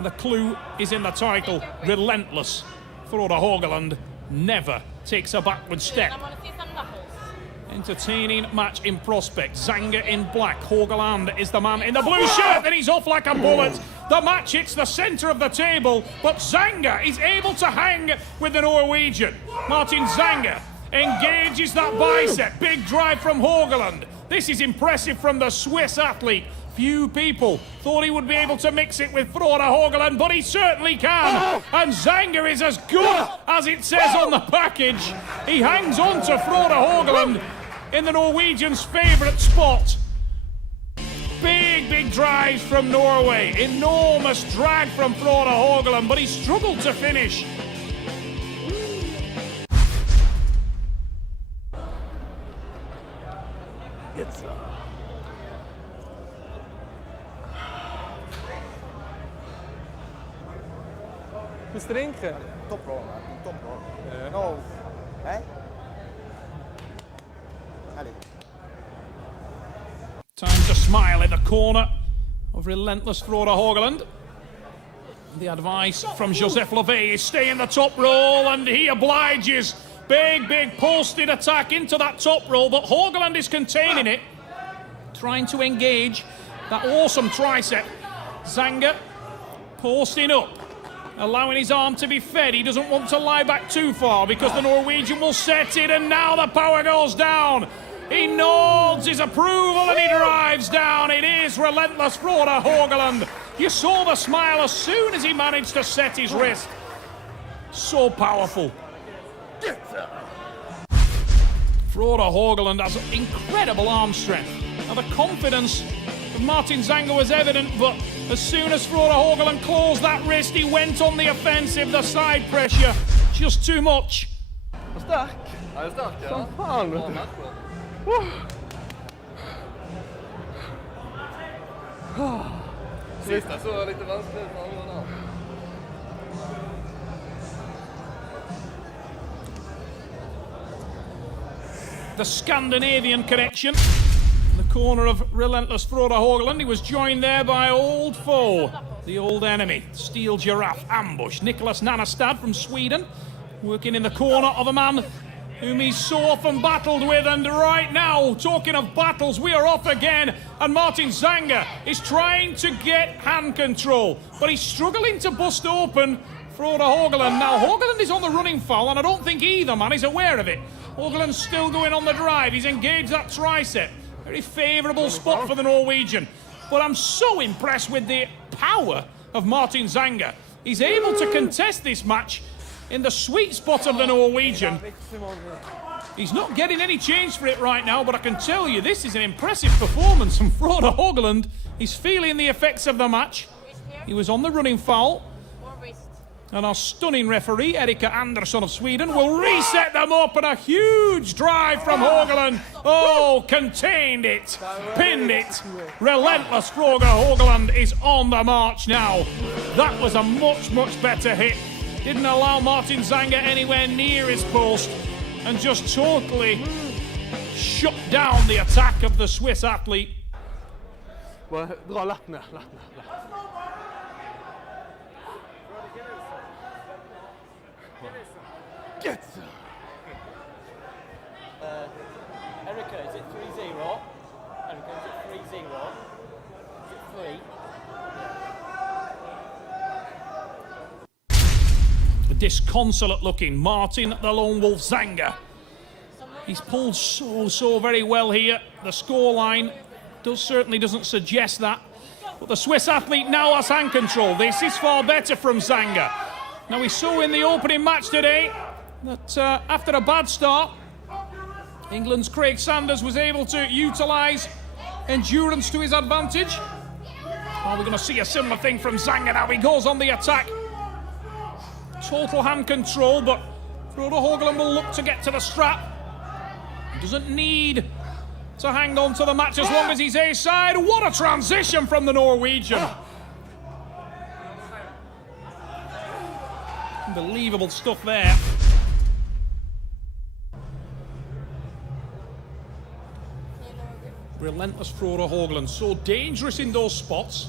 And the clue is in the title, relentless. Frode Haugland never takes a backward step. Entertaining match in prospect. Zanger in black. Haugland is the man in the blue shirt, and he's off like a bullet. The match hits the centre of the table, but Zanger is able to hang with the Norwegian. Matin Zanger engages that bicep. Big drive from Haugland. This is impressive from the Swiss athlete. Few people thought he would be able to mix it with Frode Haugland, but he certainly can. And Zanger is as good as it says on the package. He hangs on to Frode Haugland in the Norwegian's favourite spot. Big drives from Norway. Enormous drag from Frode Haugland, but he struggled to finish. Willst du trinken? Top roll, man. Top roll. Yeah. No. Hey? Time to smile in the corner of relentless Frode Haugland. The advice from Joseph Levey is stay in the top roll, and he obliges. Big posted attack into that top roll, but Haugland is containing it. Trying to engage that awesome tricep. Zanger posting up, allowing his arm to be fed. He doesn't want to lie back too far because the Norwegian will set it, and now the power goes down. He nods his approval and he drives down. It is relentless Frode Haugland. You saw the smile as soon as he managed to set his wrist. So powerful. Frode Haugland has incredible arm strength. Now the confidence of Matin Zanger was evident, but as soon as Frode Haugland closed that wrist, he went on the offensive. The side pressure, just too much. Vad stark. Ja, det är starkt, ja. Som fan. Bra match. Sista så var lite vanskligt för andra. The Scandinavian connection. In the corner of relentless Frode Haugland, he was joined there by old foe, the old enemy, Steel Giraffe Ambush. Nicholas Nanastad from Sweden, working in the corner of a man whom he's so often battled with. And right now, talking of battles, we are off again, and Matin Zanger is trying to get hand control, but he's struggling to bust open Frode Haugland. Now Haugland is on the running foul, and I don't think either man is aware of it. Haugland's still going on the drive. He's engaged that tricep. Very favourable spot for the Norwegian, but I'm so impressed with the power of Matin Zanger. He's able to contest this match in the sweet spot of the Norwegian. He's not getting any change for it right now, but I can tell you this is an impressive performance from Frode Haugland. He's feeling the effects of the match. He was on the running foul. And our stunning referee, Erika Andersson of Sweden, will reset them up, and a huge drive from Haugland. Oh, contained it, pinned it. Relentless Frode Haugland is on the march now. That was a much better hit. Didn't allow Matin Zanger anywhere near his post, and just totally shut down the attack of the Swiss athlete. Bara dra lappna. Get some. Erika, is it 3-0? Erika, is it 3-0? Is it 3? Disconsolate looking Matin the Lone Wolf Zanger. He's pulled so very well here. The scoreline certainly doesn't suggest that. But the Swiss athlete now has hand control. This is far better from Zanger. Now we saw in the opening match today that after a bad start, England's Craig Sanders was able to utilise endurance to his advantage. Well, we're going to see a similar thing from Zanger now. He goes on the attack. Total hand control, but Frode Haugland will look to get to the strap. He doesn't need to hang on to the match as long as he's A-side. What a transition from the Norwegian. Unbelievable stuff there. Relentless Frode Haugland, so dangerous in those spots.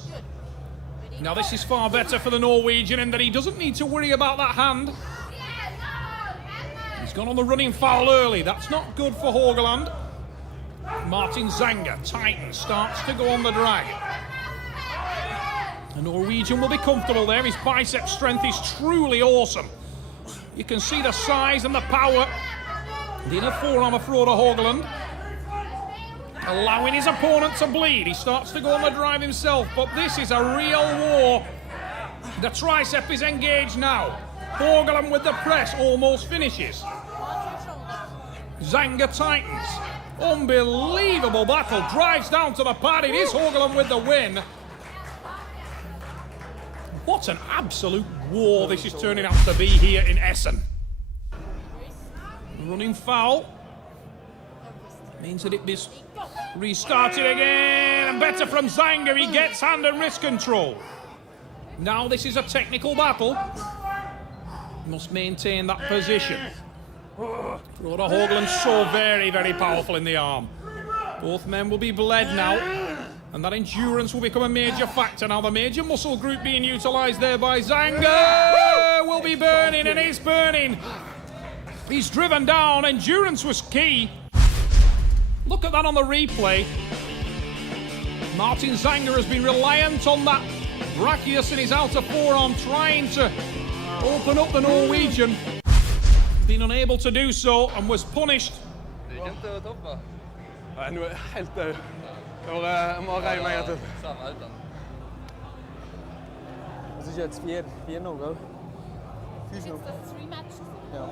Now this is far better for the Norwegian in that he doesn't need to worry about that hand. He's gone on the running foul early. That's not good for Haugland. Matin zanger, Titan, starts to go on the drag. The Norwegian will be comfortable there. His bicep strength is truly awesome. You can see the size and the power. The inner forearm of frode Haugland, allowing his opponent to bleed. He starts to go on the drive himself, but this is a real war. The tricep is engaged now. Haugland with the press almost finishes. Zanger tightens. Unbelievable battle. Drives down to the pad. It is Haugland with the win. What an absolute war this is turning out to be here in Essen. Running foul. Means that it is restarted again. And better from Zanger. He gets hand and wrist control. Now this is a technical battle. Must maintain that position. Frode Haugland so very, very powerful in the arm. Both men will be bled now, and that endurance will become a major factor. Now the major muscle group being utilised there by Zanger will be burning, and is burning. He's driven down. Endurance was key. Look at that on the replay. Matin zanger has been reliant on that brachius in his outer forearm, trying to open up the Norwegian. Been unable to do so and was punished. Det gikk ikke topp, da. Nei, nå er jeg helt død. Jeg må regne meg til. Samme uten. Das ist jetzt 4-0, gell? 4-0. Ja.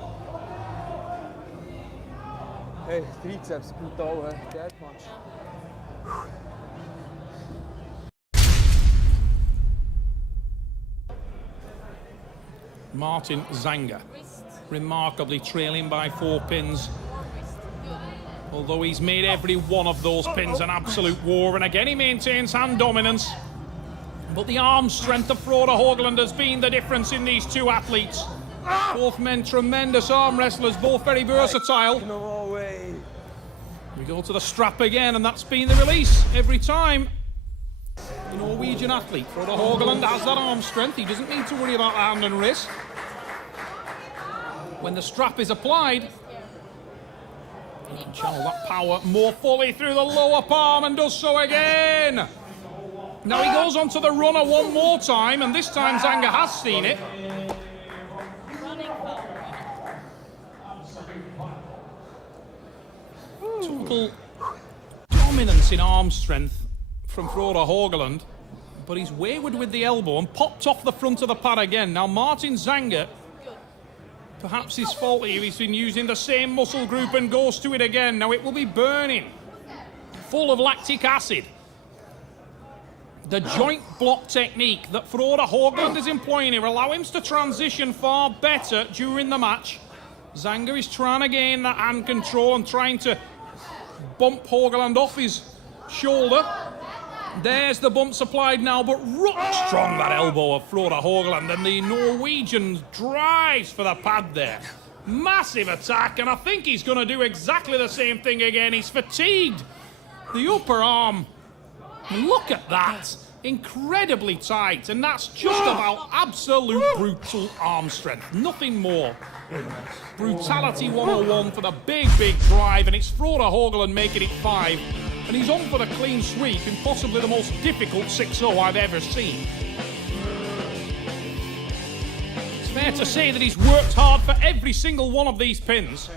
Hey, Trizeps, brutal, hè? Kijk, match. Matin zanger, remarkably trailing by 4 pins. Although he's made every one of those pins an absolute war, and again he maintains hand dominance. But the arm strength of frode Haugland has been the difference in these two athletes. Both men tremendous arm wrestlers, both very versatile. No way. We go to the strap again, and that's been the release every time. The Norwegian athlete, frode Haugland, has that arm strength. He doesn't need to worry about hand and wrist. When the strap is applied, he can channel that power more fully through the lower palm, and does so again. Now he goes on to the runner one more time, and this time Zanger has seen it. Total dominance in arm strength from frode Haugland, but he's wayward with the elbow and popped off the front of the pad again. Now Matin zanger, perhaps his fault here, he's been using the same muscle group and goes to it again. Now it will be burning, full of lactic acid. The joint block technique that frode Haugland is employing here allow him to transition far better during the match. Zanger is trying to gain that hand control and trying to bump Haugland off his shoulder. There's the bumps applied now, but rock strong that elbow of frode Haugland, and the Norwegian drives for the pad there. Massive attack, and I think he's going to do exactly the same thing again. He's fatigued. The upper arm, look at that. Incredibly tight, and that's just about absolute brutal arm strength. Nothing more. Brutality 101 for the big, big drive, and it's frode Haugland making it 5. And he's on for the clean sweep in possibly the most difficult 6-0 I've ever seen. It's fair to say that he's worked hard for every single one of these pins.